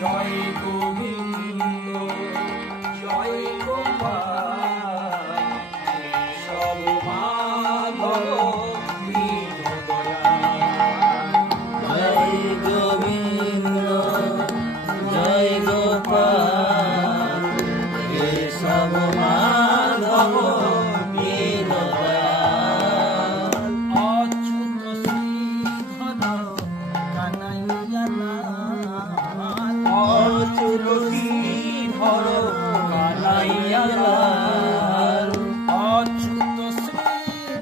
joy to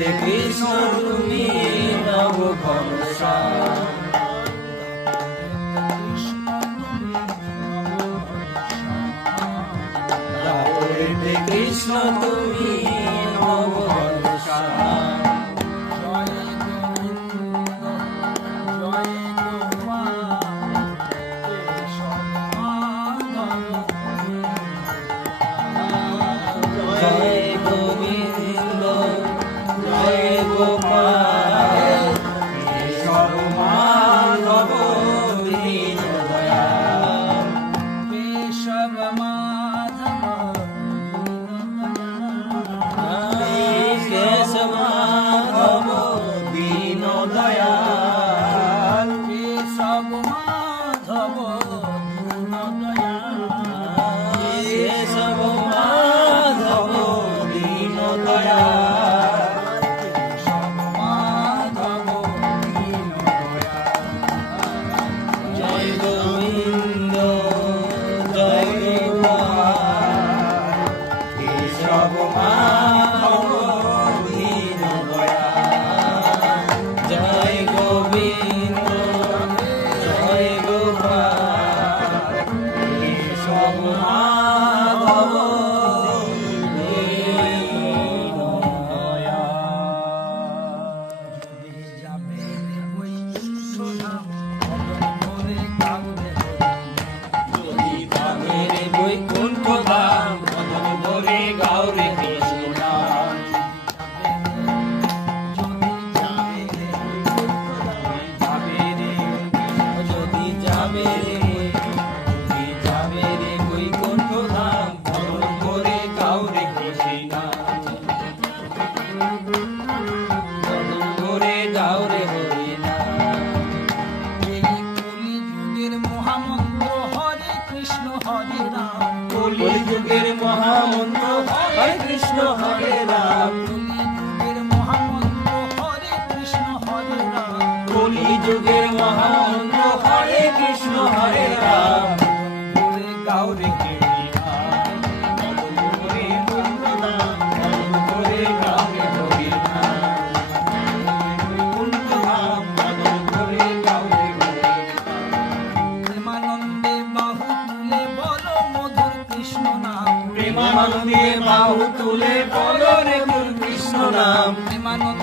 হে কৃষ্ণ তুমি নব ভরসা কৃষ্ণ তুমি মাননীয় বাহু তুলে বলো রে কৃষ্ণ নাম। মাননীয়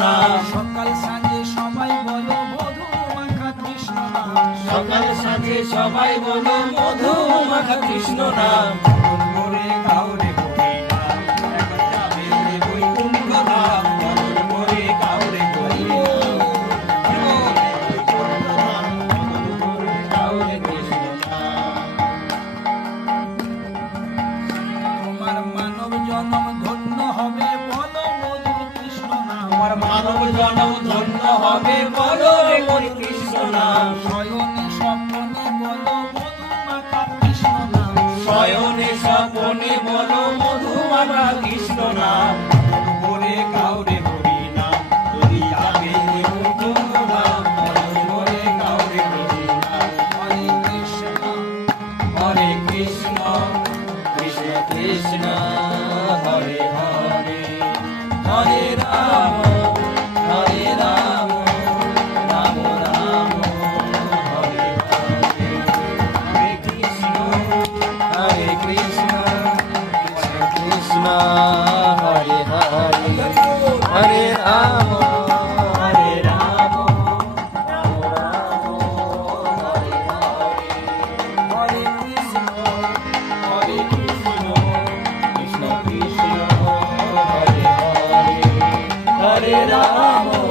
নাম সকাল সাঁঝে সবাই বলো মধু মাখা কৃষ্ণ নাম সকাল সাথে সবাই বলো মধু মাখা কৃষ্ণ নাম করে কাউরে করি নাম জনম ধন্য হবে বলো রে করি কৃষ্ণ নাম। শয়নে স্বপ্নে বলো মধু কৃষ্ণ নাম। শয়নে স্বপনে বলো মধু কৃষ্ণ নাম। করে কাউরে করি নাম যদি যাবে রে বৈকুণ্ঠ ধাম বদল করে কাউরে কৃষ্ণ কৃষ্ণ হরে হরে হরে রাম